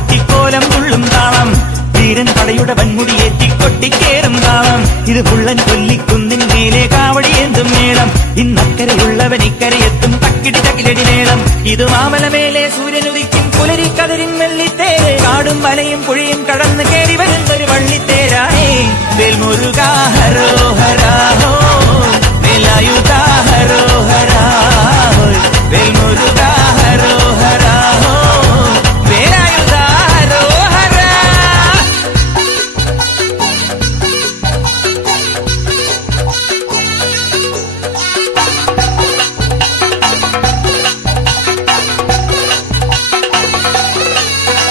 കൊട്ടിക്കോലം തുള്ളും താളം, വീരൻ പടയുടെ വൻമുടിയേറ്റി കൊട്ടിക്കേറും താളം. ഇത് പുള്ളൻ കൊല്ലിക്കുന്നിൻ മേലെ കാവടിയേന്തും മേളം, ഇന്നക്കരയുള്ളവൻ ഇക്കരയെത്തും തക്കിടി തകിലടി മേളം. ഇത് മാമലമേലെ സൂര്യനുദിക്കും പുലരിക്കതിരിൻ വെള്ളിത്തേര്, കാടും മലയും പുഴയും കടന്ന് കേറി വരുന്നൊരു വള്ളിത്തേരാണേ. വേൽമുരുകാ